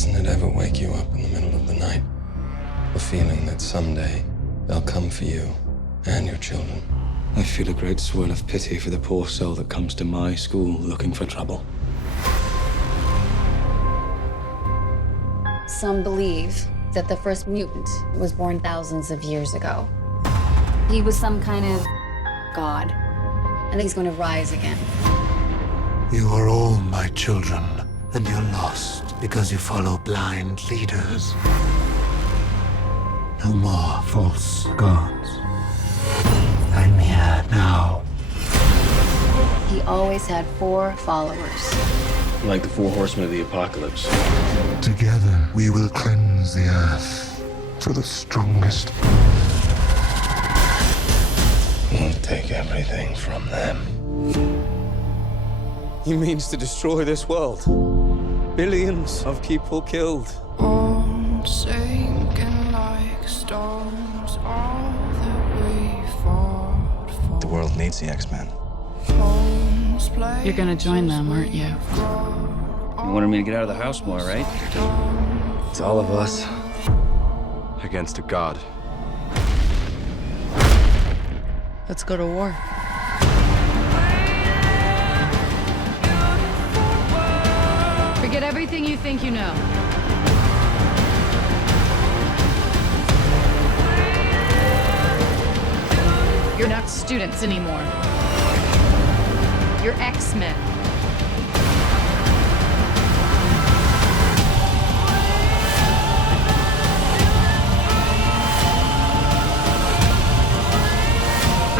Doesn't it ever wake you up in the middle of the night? The feeling that someday they'll come for you and your children. I feel a great swirl of pity for the poor soul that comes to my school looking for trouble. Some believe that the first mutant was born thousands of years ago. He was some kind of god, and he's going to rise again. You are all my children, and you're lost because you follow blind leaders. No more false gods. I'm here now. He always had 4 followers. Like the 4 horsemen of the apocalypse. Together, we will cleanse the earth to the strongest. We'll take everything from them. He means to destroy this world. Billions of people killed. All sinking like stones, all that we fought for. The world needs the X-Men. You're gonna join them, aren't you? You wanted me to get out of the house more, right? It's all of us. Against a god. Let's go to war. Forget everything you think you know. You're not students anymore. You're X-Men.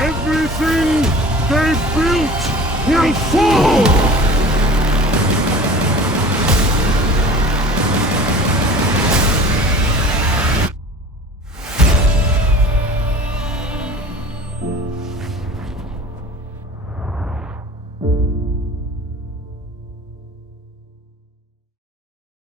Everything they built will fall!